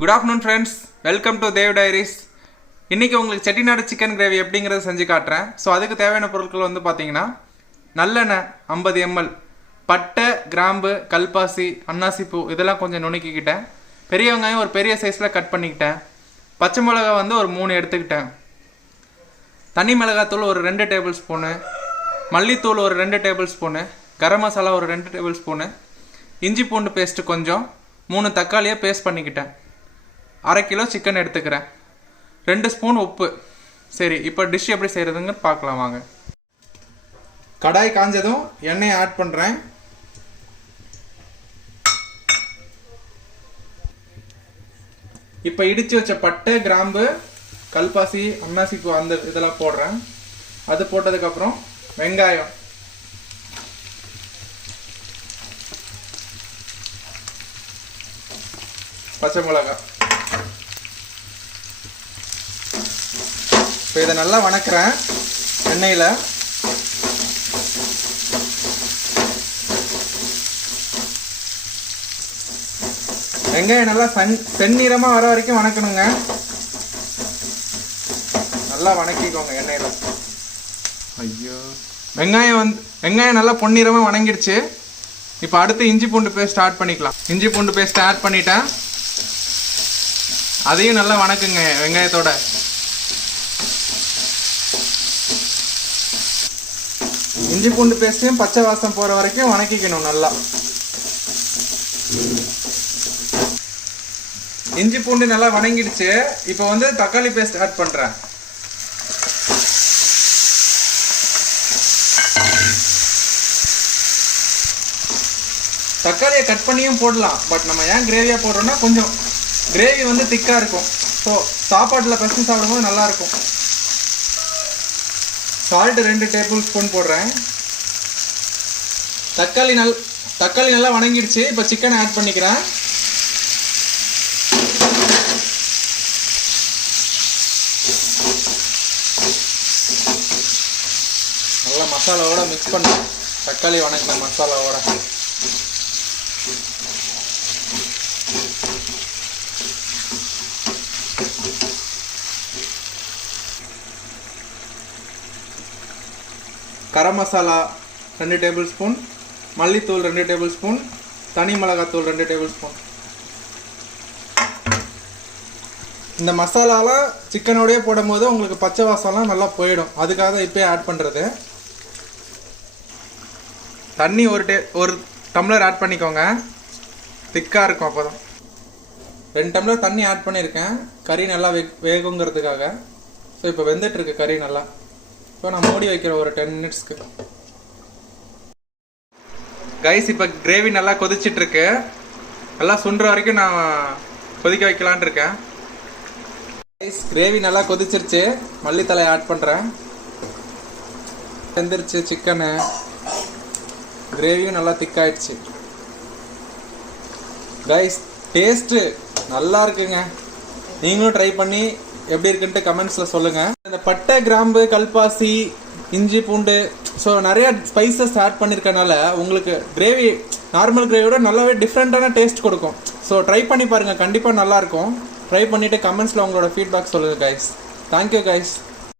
Good afternoon friends, welcome to Dev diaries. இன்றைக்கி உங்களுக்கு Chettinad chicken gravy எப்படிங்கிறத செஞ்சு காட்டுறேன். ஸோ அதுக்கு தேவையான பொருட்கள் வந்து பார்த்தீங்கன்னா நல்லெண்ணெய் 50 ml, பட்டை, கிராம்பு, கல்பாசி, அன்னாசிப்பூ இதெல்லாம் கொஞ்சம் நுணுக்கிக்கிட்டேன். பெரிய வெங்காயம் ஒரு பெரிய சைஸில் கட் பண்ணிக்கிட்டேன். பச்சை மிளகா வந்து ஒரு 3 எடுத்துக்கிட்டேன். தனி மிளகாத்தூள் ஒரு 2 டேபிள் ஸ்பூனு, மல்லித்தூள் ஒரு 2 டேபிள் ஸ்பூனு, கரம் மசாலா ஒரு 2 டேபிள் ஸ்பூனு, இஞ்சி பூண்டு பேஸ்ட்டு கொஞ்சம், 3 தக்காளியை பேஸ்ட் பண்ணிக்கிட்டேன். 1/2 கிலோ சிக்கன் எடுத்துக்கிறேன். 2 ஸ்பூன் உப்பு. சரி, இப்போ டிஷ் எப்படி செய்கிறதுங்க பார்க்கலாம் வாங்க. கடாய் காஞ்சதும் எண்ணெயை ஆட் பண்ணுறேன். இப்போ இடித்து வச்ச பட்டை, கிராம்பு, கல்பாசி, அன்னாசிப்பூ அந்த இதெல்லாம் போடுறேன். அது போட்டதுக்கப்புறம் வெங்காயம், பச்சை மிளகாய். இப்போ இதை நல்லா வணக்கிறேன் எண்ணெயில். வெங்காயம் நல்லா செந்நிறமாக வர வரைக்கும் வணக்கணுங்க. நல்லா வணக்கிக்கோங்க எண்ணெயில். ஐயோ, வெங்காயம் நல்லா பொன்னிறமாக வணங்கிடுச்சு. இப்போ அடுத்து இஞ்சி பூண்டு பேஸ்ட் ஆட் பண்ணிக்கலாம். இஞ்சி பூண்டு பேஸ்ட் ஆட் பண்ணிட்டேன். அதையும் நல்லா வணக்குங்க வெங்காயத்தோட. இஞ்சி பூண்டு பேஸ்ட்டையும் பச்சை வாசம் போகிற வரைக்கும் வணக்கிக்கணும் நல்லா. இஞ்சி பூண்டு நல்லா வணங்கிடுச்சு. இப்போ வந்து தக்காளி பேஸ்ட் ஆட் பண்ணுறேன். தக்காளியை கட் பண்ணியும் போடலாம். பட் நம்ம ஏன் கிரேவியாக போடுறோம்னா கொஞ்சம் கிரேவி வந்து திக்காக இருக்கும். ஸோ சாப்பாட்டில் பசங்க சாப்பிடும்போது நல்லாயிருக்கும். சால்ட் 2 டேபிள் ஸ்பூன் போடுறேன். தக்காளி நல்லா வணங்கிடுச்சு. இப்போ சிக்கனை ஆட் பண்ணிக்கிறேன். நல்லா மசாலாவோட மிக்ஸ் பண்ணுறேன். தக்காளி வணக்கின மசாலாவோட. கரம் மசாலா 2 டேபிள் ஸ்பூன், மல்லித்தூள் 2 டேபிள் ஸ்பூன், தனி மிளகாத்தூள் 2 டேபிள் ஸ்பூன். இந்த மசாலாலாம் சிக்கனோடய போடும்போது உங்களுக்கு பச்சை வாசம்லாம் நல்லா போயிடும். அதுக்காக தான் இப்போயே ஆட் பண்ணுறது. தண்ணி ஒரு டம்ளர் ஆட் பண்ணிக்கோங்க. திக்காக இருக்கும் அப்போ தான். 2 டம்ளர் தண்ணி ஆட் பண்ணியிருக்கேன். கறி நல்லா வேகுங்கிறதுக்காக. ஸோ இப்போ வெந்துட்டுருக்கு கறி நல்லா. இப்போ நான் மூடி வைக்கிறேன் ஒரு 10 மினிட்ஸ்க்கு. கைஸ், இப்போ கிரேவி நல்லா கொதிச்சிட்ருக்கு. நல்லா சுண்டுற வரைக்கும் நான் கொதிக்க வைக்கலான் இருக்கேன். கைஸ், கிரேவி நல்லா கொதிச்சிருச்சு. மல்லித்தலை ஆட் பண்ணுறேன். வெந்துருச்சு சிக்கனு. கிரேவியும் நல்லா திக்காயிடுச்சு. கைஸ், டேஸ்ட்டு நல்லா இருக்குங்க. நீங்களும் ட்ரை பண்ணி எப்படி இருக்குன்ட்டு கமெண்ட்ஸில் சொல்லுங்கள். இந்த பட்டை, கிராம்பு, கல்பாசி, இஞ்சி பூண்டு, ஸோ நிறையா ஸ்பைசஸ் ஆட் பண்ணியிருக்கனால உங்களுக்கு கிரேவி நார்மல் கிரேவியோட நல்லாவே டிஃப்ரெண்ட்டான டேஸ்ட் கொடுக்கும். ஸோ ட்ரை பண்ணி பாருங்கள், கண்டிப்பாக நல்லாயிருக்கும். ட்ரை பண்ணிவிட்டு கமெண்ட்ஸில் உங்களோட ஃபீட்பேக் சொல்லுங்கள் கைஸ். Thank you guys.